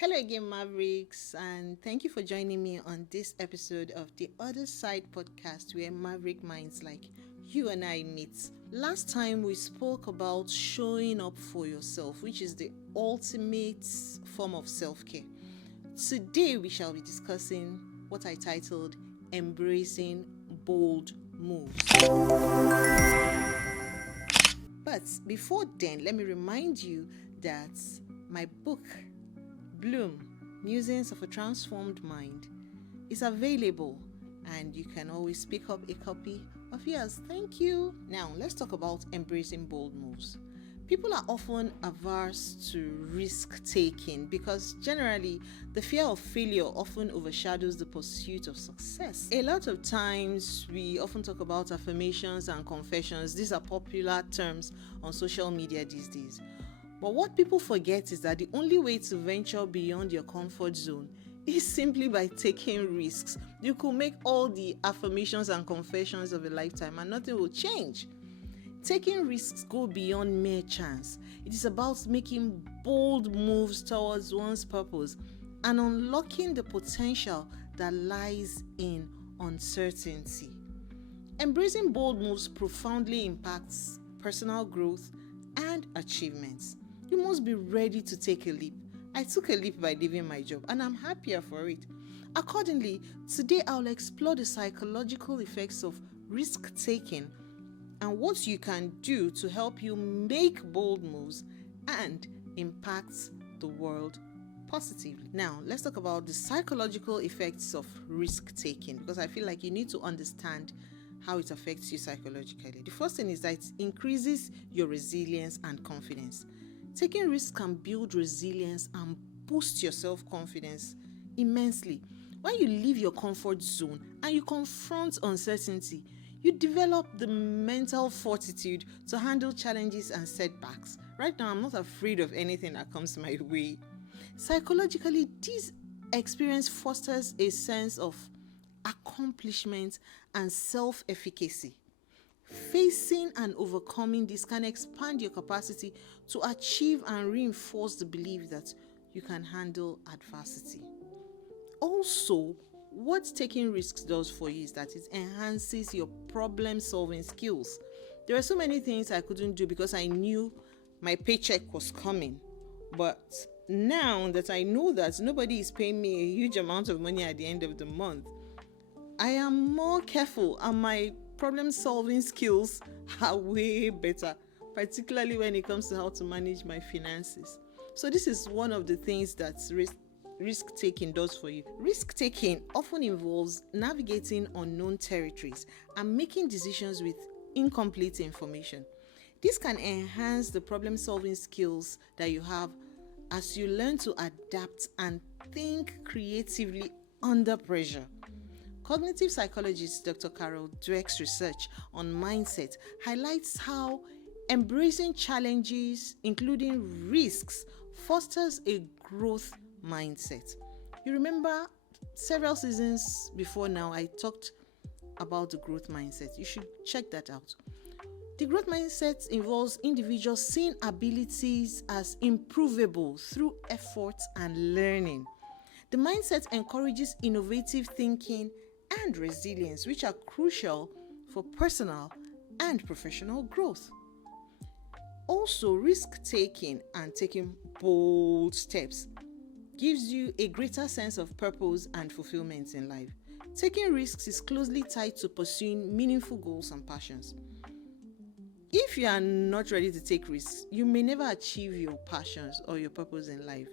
Hello again, Mavericks, and thank you for joining me on this episode of the Other Side podcast where Maverick minds like you and I meet. Last time we spoke about showing up for yourself, which is the ultimate form of self care. Today we shall be discussing what I titled Embracing Bold Moves. But before then, let me remind you that my book, Bloom, Musings of a Transformed Mind, is available and you can always pick up a copy of yours. Thank you. Now, let's talk about embracing bold moves. People are often averse to risk taking because generally the fear of failure often overshadows the pursuit of success. A lot of times we often talk about affirmations and confessions. These are popular terms on social media these days. But what people forget is that the only way to venture beyond your comfort zone is simply by taking risks. You could make all the affirmations and confessions of a lifetime and nothing will change. Taking risks go beyond mere chance. It is about making bold moves towards one's purpose and unlocking the potential that lies in uncertainty. Embracing bold moves profoundly impacts personal growth and achievements. You must be ready to take a leap. I took a leap by leaving my job and I'm happier for it. Accordingly, today I'll explore the psychological effects of risk-taking and what you can do to help you make bold moves and impact the world positively. Now, let's talk about the psychological effects of risk-taking because I feel like you need to understand how it affects you psychologically. The first thing is that it increases your resilience and confidence. Taking risks can build resilience and boost your self-confidence immensely. When you leave your comfort zone and you confront uncertainty, you develop the mental fortitude to handle challenges and setbacks. Right now, I'm not afraid of anything that comes my way. Psychologically, this experience fosters a sense of accomplishment and self-efficacy. Facing and overcoming this can expand your capacity to achieve and reinforce the belief that you can handle adversity. Also, what taking risks does for you is that it enhances your problem-solving skills. There are so many things I couldn't do because I knew my paycheck was coming. But now that I know that nobody is paying me a huge amount of money at the end of the month, I am more careful and my problem-solving skills are way better, particularly when it comes to how to manage my finances. So this is one of the things that risk-taking does for you. Risk-taking often involves navigating unknown territories and making decisions with incomplete information. This can enhance the problem-solving skills that you have as you learn to adapt and think creatively under pressure. Cognitive psychologist Dr. Carol Dweck's research on mindset highlights how embracing challenges, including risks, fosters a growth mindset. You remember several seasons before now, I talked about the growth mindset. You should check that out. The growth mindset involves individuals seeing abilities as improvable through effort and learning. The mindset encourages innovative thinking and resilience, which are crucial for personal and professional growth. Also, risk-taking and taking bold steps gives you a greater sense of purpose and fulfillment in life. Taking risks is closely tied to pursuing meaningful goals and passions. If you are not ready to take risks, you may never achieve your passions or your purpose in life.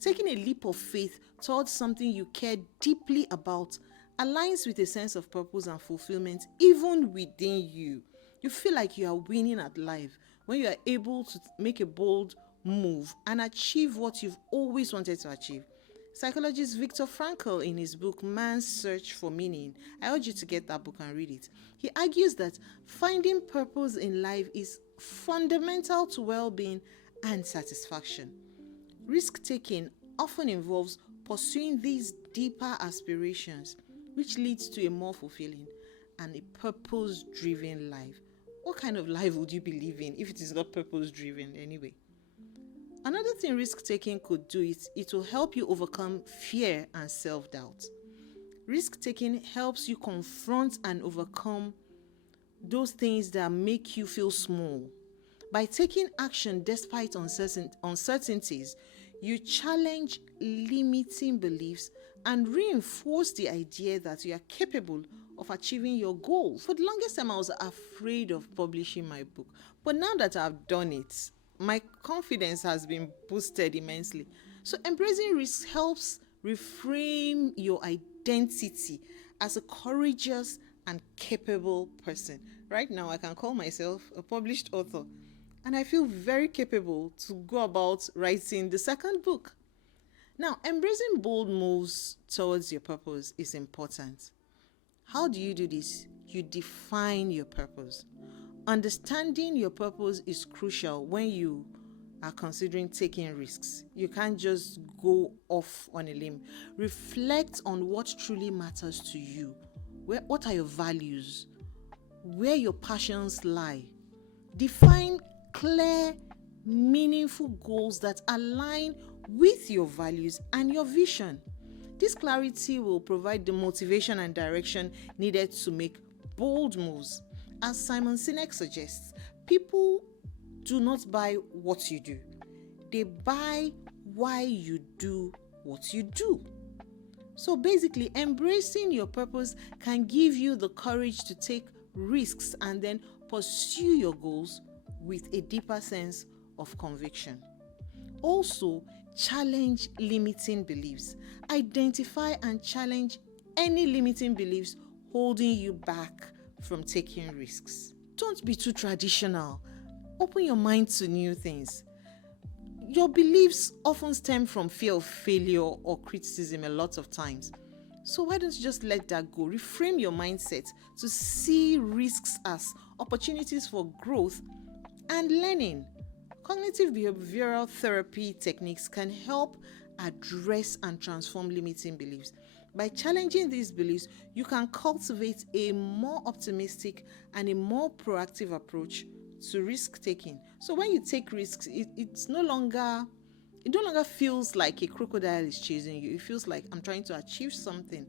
Taking a leap of faith towards something you care deeply about aligns with a sense of purpose and fulfillment even within you. You feel like you are winning at life when you are able to make a bold move and achieve what you've always wanted to achieve. Psychologist Viktor Frankl, in his book Man's Search for Meaning, I urge you to get that book and read it. He argues that finding purpose in life is fundamental to well-being and satisfaction. Risk-taking often involves pursuing these deeper aspirations, which leads to a more fulfilling and a purpose-driven life. What kind of life would you be living if it is not purpose-driven anyway? Another thing risk-taking could do is it will help you overcome fear and self-doubt. Risk-taking helps you confront and overcome those things that make you feel small. By taking action despite uncertainties, you challenge limiting beliefs and reinforce the idea that you are capable of achieving your goals. For the longest time, I was afraid of publishing my book. But now that I've done it, my confidence has been boosted immensely. So embracing risk helps reframe your identity as a courageous and capable person. Right now, I can call myself a published author, and I feel very capable to go about writing the second book. Now, embracing bold moves towards your purpose is important. How do you do this? You define your purpose. Understanding your purpose is crucial when you are considering taking risks. You can't just go off on a limb. Reflect on what truly matters to you. What are your values? Where your passions lie. Define clear, meaningful goals that align with your values and your vision. This clarity will provide the motivation and direction needed to make bold moves. As Simon Sinek suggests, people do not buy what you do. They buy why you do what you do. So basically, embracing your purpose can give you the courage to take risks and then pursue your goals with a deeper sense of conviction. Also, challenge limiting beliefs. Identify and challenge any limiting beliefs holding you back from taking risks. Don't be too traditional. Open your mind to new things. Your beliefs often stem from fear of failure or criticism a lot of times. So why don't you just let that go? Reframe your mindset to see risks as opportunities for growth and learning. Cognitive behavioral therapy techniques can help address and transform limiting beliefs. By challenging these beliefs, you can cultivate a more optimistic and a more proactive approach to risk-taking. So when you take risks, it no longer feels like a crocodile is chasing you. It feels like I'm trying to achieve something.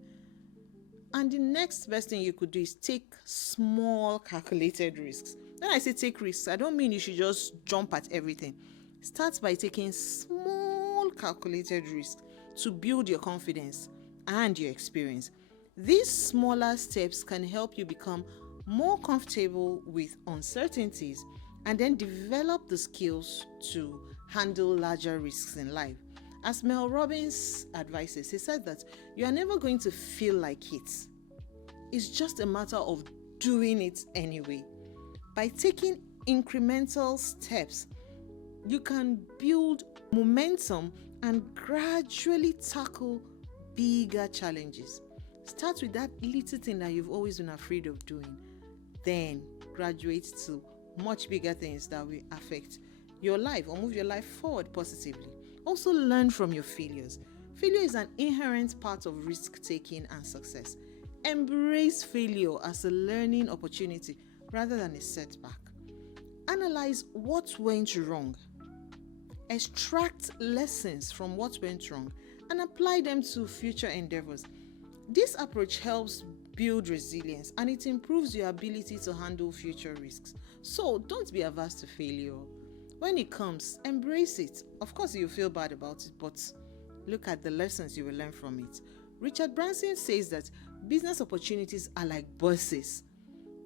And the next best thing you could do is take small, calculated risks. When I say take risks, I don't mean you should just jump at everything. Start by taking small, calculated risks to build your confidence and your experience. These smaller steps can help you become more comfortable with uncertainties and then develop the skills to handle larger risks in life. As Mel Robbins advises, he said that you are never going to feel like it. It's just a matter of doing it anyway. By taking incremental steps, you can build momentum and gradually tackle bigger challenges. Start with that little thing that you've always been afraid of doing. Then graduate to much bigger things that will affect your life or move your life forward positively. Also learn from your failures. Failure is an inherent part of risk-taking and success. Embrace failure as a learning opportunity rather than a setback. Analyze what went wrong. Extract lessons from what went wrong and apply them to future endeavors. This approach helps build resilience and it improves your ability to handle future risks. So don't be averse to failure. When it comes, embrace it. Of course, you'll feel bad about it, but look at the lessons you will learn from it. Richard Branson says that business opportunities are like buses.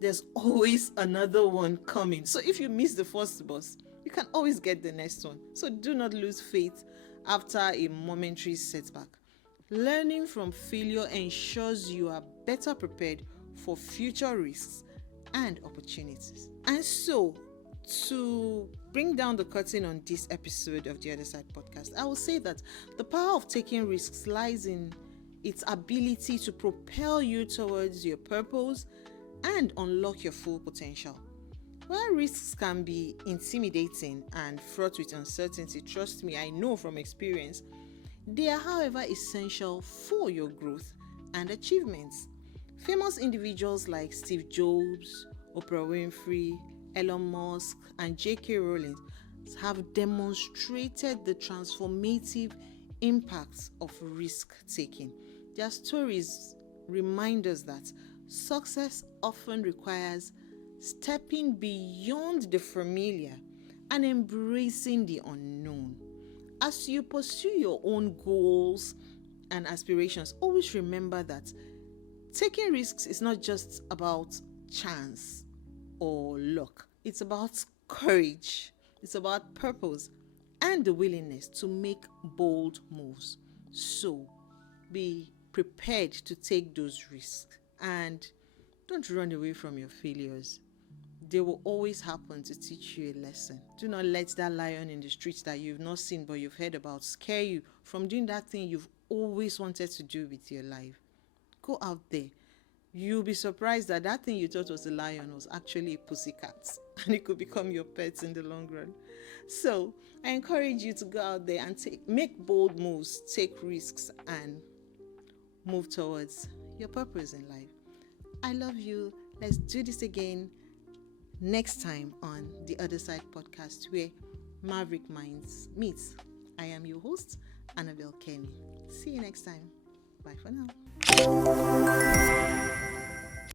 There's always another one coming. So if you miss the first bus, you can always get the next one. So do not lose faith after a momentary setback. Learning from failure ensures you are better prepared for future risks and opportunities. And so, to bring down the curtain on this episode of the Other Side podcast, I will say that the power of taking risks lies in its ability to propel you towards your purpose and unlock your full potential. While risks can be intimidating and fraught with uncertainty, trust me, I know from experience, they are, however, essential for your growth and achievements. Famous individuals like Steve Jobs, Oprah Winfrey, Elon Musk, and J.K. Rowling have demonstrated the transformative impacts of risk taking. Their stories remind us that success often requires stepping beyond the familiar and embracing the unknown. As you pursue your own goals and aspirations, always remember that taking risks is not just about chance or luck. It's about courage. It's about purpose and the willingness to make bold moves. So, be prepared to take those risks and don't run away from your failures. They will always happen to teach you a lesson. Do not let that lion in the streets that you've not seen but you've heard about scare you from doing that thing you've always wanted to do with your life. Go out there. You'll be surprised that that thing you thought was a lion was actually a pussycat, and it could become your pet in the long run. So I encourage you to go out there and make bold moves, take risks, and move towards your purpose in life. I love you. Let's do this again next time on the Other Side podcast, where Maverick Minds meets. I am your host, 𝐿𝐻𝐇. See you next time. Bye for now.